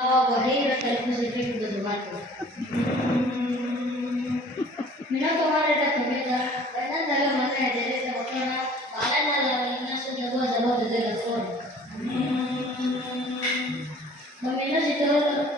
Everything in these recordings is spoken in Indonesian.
وهي الفيزيك باللغات من الطوارئ الكبيرة فنزل مكان جليس وكان وعلنا الناس جواز بعض ذي الأسفار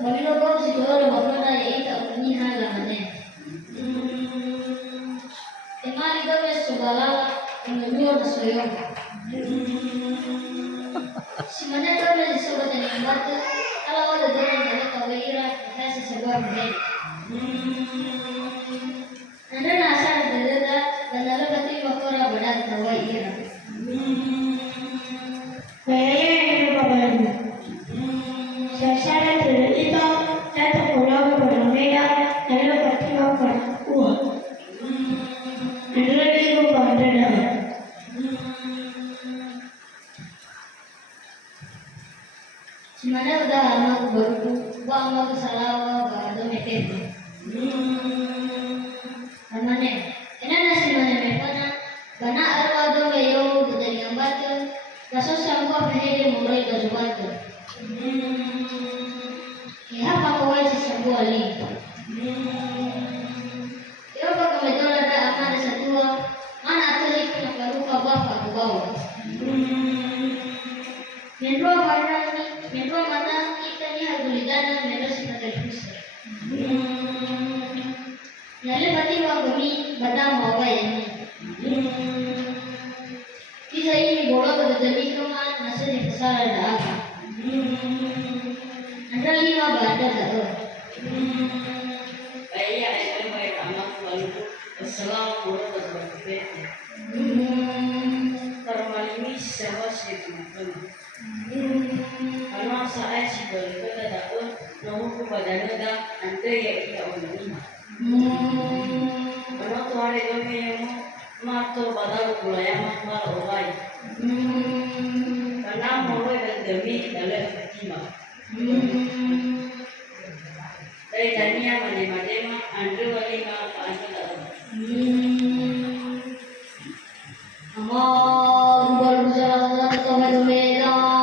ومن القوس دور وكان يئت أبنيها لمنه إما لدور السبالة المنور السيوم Simana dole di sobat dan lambat kalau ada dole dari kawira kasih sebuah bed. Anda nasa ada dan lalu berarti wakora berat kawira. Kaya ini kabar. Saya tidak itu satu pulau berbeda lalu berarti wakora. Anda itu berbeda. Simana udah anak baru anak salah baru meter. Namanya, ini nasi mana mereka bana arwah dong gayo dari ambat, kasus sanggup peheli mulai berjuang. Ya apa kau sih sanggup ali? Ya apa kau itu ada aman satu mana tuh yang baru kau bawa. Menro mana kita ni hagulidan menro sebagai pusat. Lalu berarti kami badam bawa ini. Bisa ini bola berdiri kemana nasi di pasar ada apa? Anda lima badam ada. Ayah baik anak lalu Assalamualaikum warahmatullahi wabarakatuh. Permalini siapa sih teman-teman? Karena saya sih berkata daun nomor badannya dah ante ya iya orang. Karena tuh hari kami yang mau tuh badal kulaya mal orang. Karena mulai dari demi dalam fatima. Dari tania mana ante wali mah ante daun. Amor berjalan ke Medan.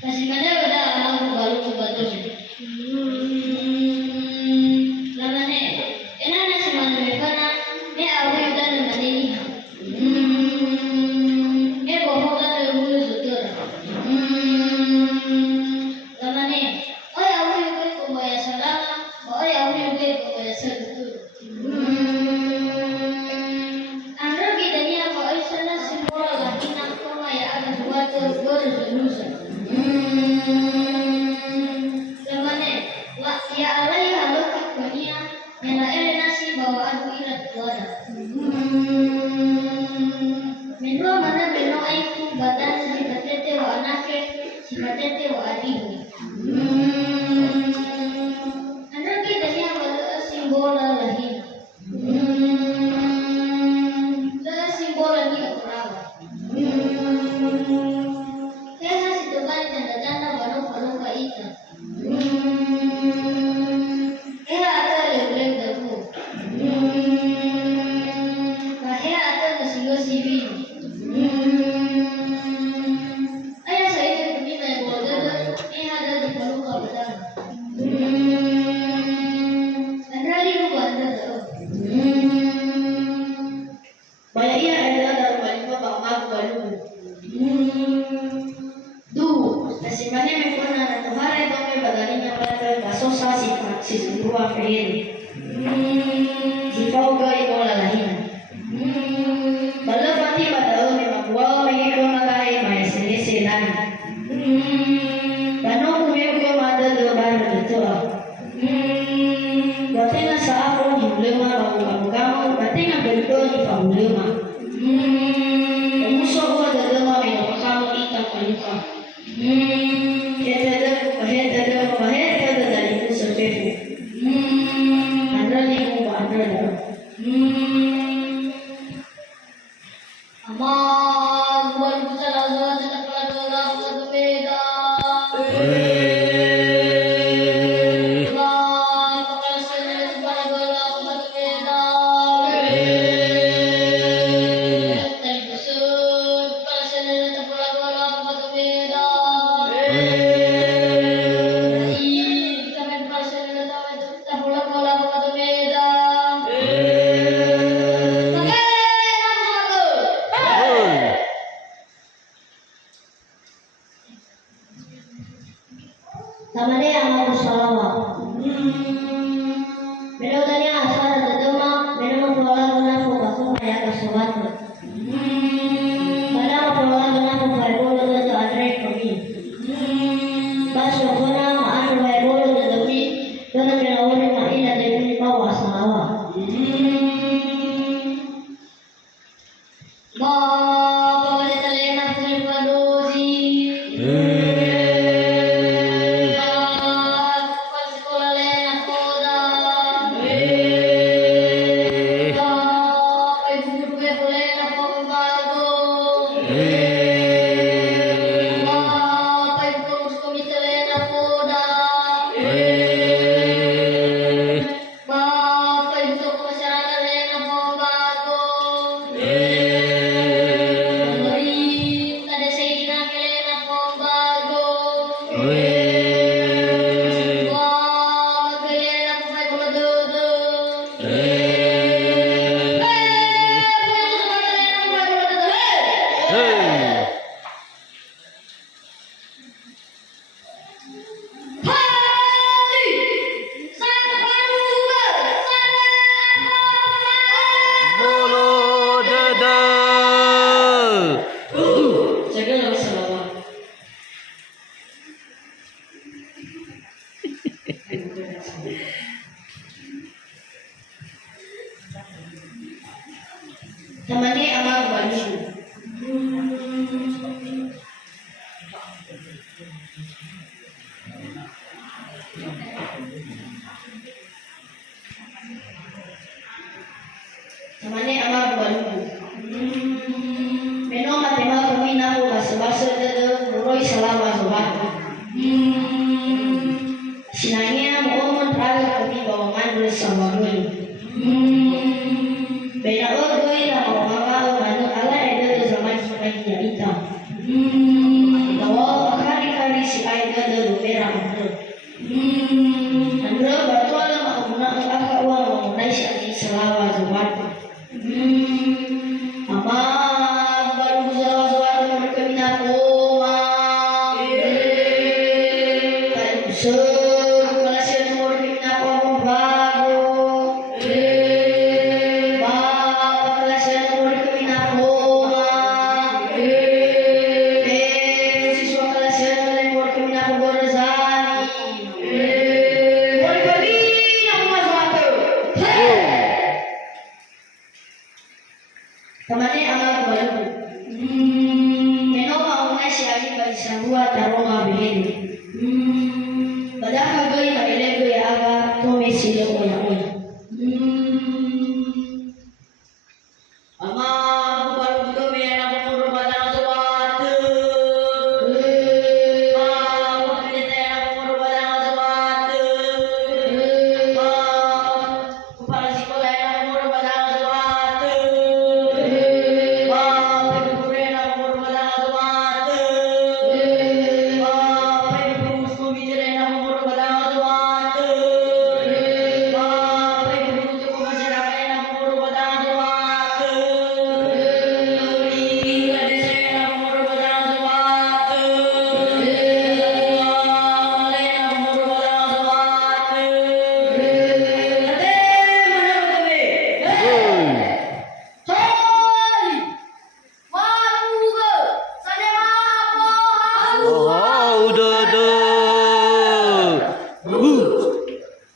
Kasih mana udah aku baru sebatus. Lama nih. Enak nasi mana befana? Aku udah nembani ini. Bohong kan dulu sutur. Lama nih. Oh ya aku juga kebaya salah. Oh ya aku juga kebaya sebetul. Andra kita ni apa? Sana simbol lagi nak kau maya ada buat berjurusan. Lamane, ya Allah ya Allah kakaknya, yang nasi bawa aku irat kuada. Menua mana menua itu badan si batete wa anake, si batete wa adibu. Andra kita ni apa simbol lagi. Simbol lagi apa? Kaya si Dubai tanda-tanda baru ka ita. Kaya ata leblek dagu. Kaya ata kasigo-sibi. Kaya sa ito kami may boda ada di baru ka badang. Anrali mo ba anda daw? Baya iya ada dalam balik bang baru. Nasimamia mikono na tohara dome badalina pata kasosa si sumbrua feheri. Sifauga ikola lahina. Balapati badao me makuao me ikona lai maesenese nani. Kano kumeko mada do baru betua. Batenga sa ako ni ulema kamu batenga bento ni paulema. Umuso ko dadama me kamu ita paluka. Kita ada dari pusat Facebook. Andra lihat apa Andra dah. Amal buat pusat azan tetap pelajar untuk beda. Tamane amal usahawa. Menurutnya asal tetema, menurut pola guna fokus maya kesuat. Pada pola guna fokus itu ada kami. Baso guna maan fokus itu kami. Guna kenawari main ada di bawah sawa. Bapak kita lihat terpadosi. Chagua Taroma Bihedi.